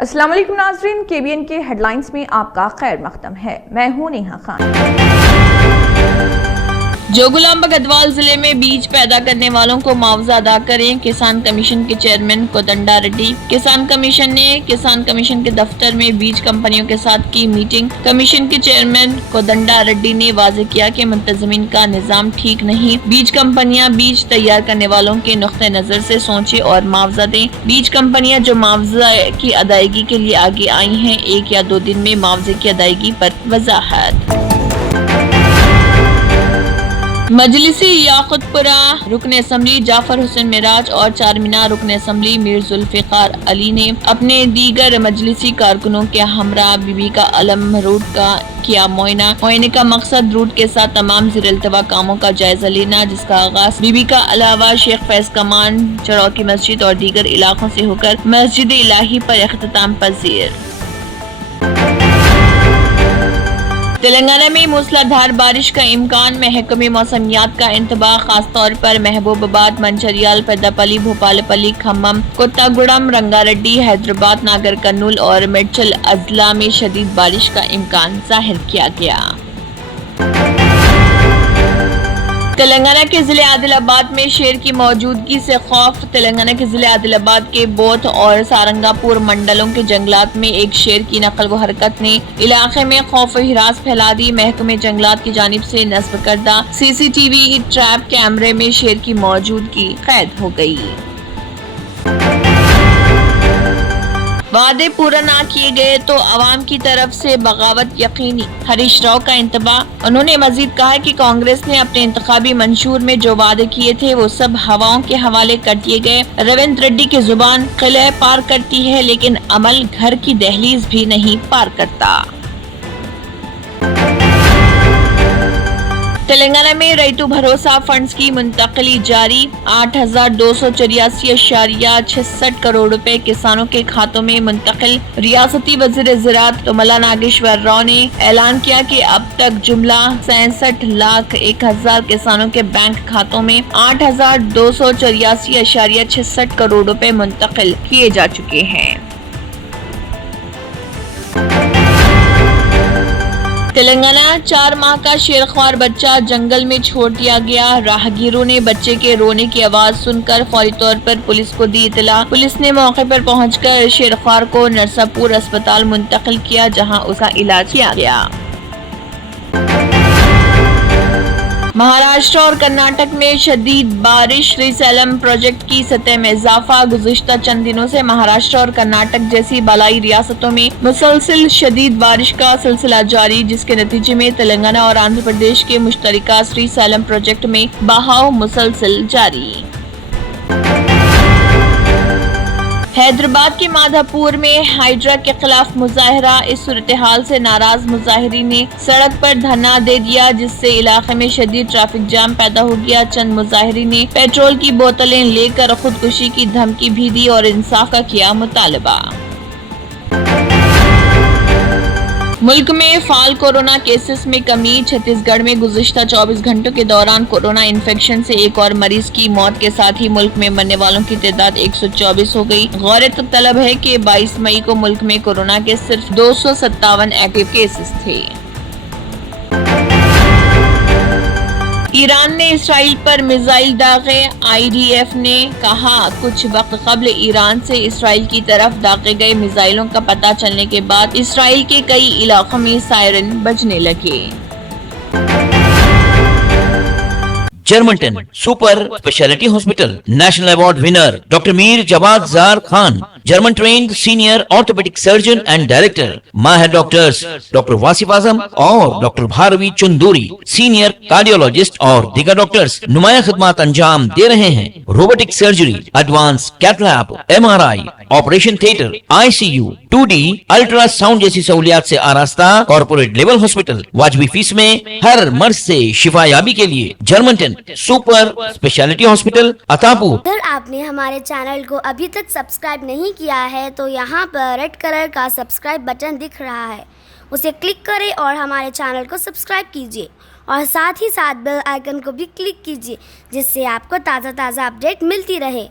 السلام علیکم ناظرین، KBN کے ہیڈ لائنز میں آپ کا خیر مقدم ہے۔ میں ہوں نیہا خان۔ جوگلام گدوال ضلع میں بیج پیدا کرنے والوں کو معاوضہ ادا کریں، کسان کمیشن کے چیئرمین کودنڈا ریڈی۔ کسان کمیشن نے کسان کمیشن کے دفتر میں بیج کمپنیوں کے ساتھ کی میٹنگ۔ کمیشن کے چیئرمین کودنڈا ریڈی نے واضح کیا کہ منتظمین کا نظام ٹھیک نہیں۔ بیج کمپنیاں بیج تیار کرنے والوں کے نقطہ نظر سے سوچیں اور معاوضہ دیں۔ بیج کمپنیاں جو معاوضہ کی ادائیگی کے لیے آگے آئی ہیں، 1 یا 2 دن میں معاوضے کی ادائیگی پر وضاحت۔ مجلسی یاقوت پورہ رکن اسمبلی جعفر حسین معراج اور چارمینار رکن اسمبلی میر ذوالفقار علی نے اپنے دیگر مجلسی کارکنوں کے ہمراہ بی بی کا علم روڈ کا کیا معائنہ۔ معائنے کا مقصد روڈ کے ساتھ تمام زیر التواء کاموں کا جائزہ لینا، جس کا آغاز بی بی کا علاوہ شیخ فیض کمان، چروکی مسجد اور دیگر علاقوں سے ہو کر مسجد الہی پر اختتام پذیر۔ تلنگانہ میں موسلادھار بارش کا امکان، محکمہ موسمیات کا انتباہ، خاص طور پر محبوب آباد، منچریال، پیداپلی، بھوپال پلی، کھمم، کوتاگوڑم، رنگا ریڈی، حیدرآباد، ناگر کرنول اور میڈچل اضلاع میں شدید بارش کا امکان ظاہر کیا گیا۔ تلنگانہ کے ضلع عادل آباد میں شیر کی موجودگی سے خوف۔ تلنگانہ کے ضلع عادل آباد کے بوتھ اور سارنگا پور منڈلوں کے جنگلات میں ایک شیر کی نقل و حرکت نے علاقے میں خوف و ہراس پھیلا دی۔ محکمہ جنگلات کی جانب سے نصب کردہ CCTV ٹریپ کیمرے میں شیر کی موجودگی قید ہو گئی۔ وعدے پورا نہ کیے گئے تو عوام کی طرف سے بغاوت یقینی، ہریش راؤ کا انتباہ۔ انہوں نے مزید کہا کہ کانگریس نے اپنے انتخابی منشور میں جو وعدے کیے تھے وہ سب ہواؤں کے حوالے کر دیے گئے۔ ریونت ریڈی کی زبان قلعہ پار کرتی ہے لیکن عمل گھر کی دہلیز بھی نہیں پار کرتا۔ تلنگانہ میں ریتو بھروسہ فنڈز کی منتقلی جاری۔ 8,284.66 کروڑ روپے کسانوں کے کھاتوں میں منتقل۔ ریاستی وزیر زراعت توملا ناگیشور راؤ نے اعلان کیا کہ اب تک جملہ 66,01,000 کسانوں کے بینک کھاتوں میں 8,284.66 کروڑ روپے منتقل کیے جا چکے ہیں۔ تلنگانہ 4 ماہ کا شیرخوار بچہ جنگل میں چھوڑ دیا گیا۔ راہگیروں نے بچے کے رونے کی آواز سن کر فوری طور پر پولیس کو دی اطلاع۔ پولیس نے موقع پر پہنچ کر شیرخوار کو نرساپور اسپتال منتقل کیا، جہاں اس کا علاج کیا گیا۔ مہاراشٹر اور کرناٹک میں شدید بارش، سری سیلم پروجیکٹ کی سطح میں اضافہ۔ گزشتہ چند دنوں سے مہاراشٹر اور کرناٹک جیسی بالائی ریاستوں میں مسلسل شدید بارش کا سلسلہ جاری، جس کے نتیجے میں تلنگانہ اور آندھرا پردیش کے مشترکہ سری سیلم پروجیکٹ میں بہاؤ مسلسل جاری۔ حیدرآباد کے مادھا پور میں ہائیڈرا کے خلاف مظاہرہ۔ اس صورتحال سے ناراض مظاہرین نے سڑک پر دھرنا دے دیا، جس سے علاقے میں شدید ٹریفک جام پیدا ہو گیا۔ چند مظاہرین نے پیٹرول کی بوتلیں لے کر خودکشی کی دھمکی بھی دی اور انصاف کا کیا مطالبہ۔ ملک میں فعال کورونا کیسز میں کمی۔ چھتیس گڑھ میں گزشتہ 24 گھنٹوں کے دوران کورونا انفیکشن سے ایک اور مریض کی موت کے ساتھ ہی ملک میں مرنے والوں کی تعداد 124 ہو گئی۔ غور طلب ہے کہ 22 مئی کو ملک میں کورونا کے صرف 257 ایکٹیو کیسز تھے۔ ایران نے اسرائیل پر میزائل داغے۔ IDF نے کہا کچھ وقت قبل ایران سے اسرائیل کی طرف داغے گئے میزائلوں کا پتہ چلنے کے بعد اسرائیل کے کئی علاقوں میں سائرن بجنے لگے۔ Germanten super specialty hospital national award winner doctor Mir Jawad Zar Khan, German trained senior orthopaedic surgeon and director, ماہر ڈاکٹرز ڈاکٹر واصف اعظم اور doctor Bharavi Chanduri, senior cardiologist اور دیگر ڈاکٹرز نمایاں خدمات انجام دے رہے ہیں۔ Robotic surgery, advance cath lab, MRI، operation theatre, ICU، 2D ultrasound جیسی سہولیات سے آراستہ کارپوریٹ لیول ہاسپٹل، واجبی فیس میں ہر مرض سے شفا یابی کے لیے جرمنٹن سپر اسپیشلٹی ہاسپٹل عطاپور۔ اگر آپ نے ہمارے چینل کو ابھی تک سبسکرائب نہیں کیا ہے تو یہاں پر ریڈ کلر کا سبسکرائب بٹن دکھ رہا ہے، اسے کلک کریں اور ہمارے چینل کو سبسکرائب کیجیے اور ساتھ ہی ساتھ بیل آئیکن کو بھی کلک کیجیے، جس سے آپ کو تازہ اپڈیٹ ملتی رہے۔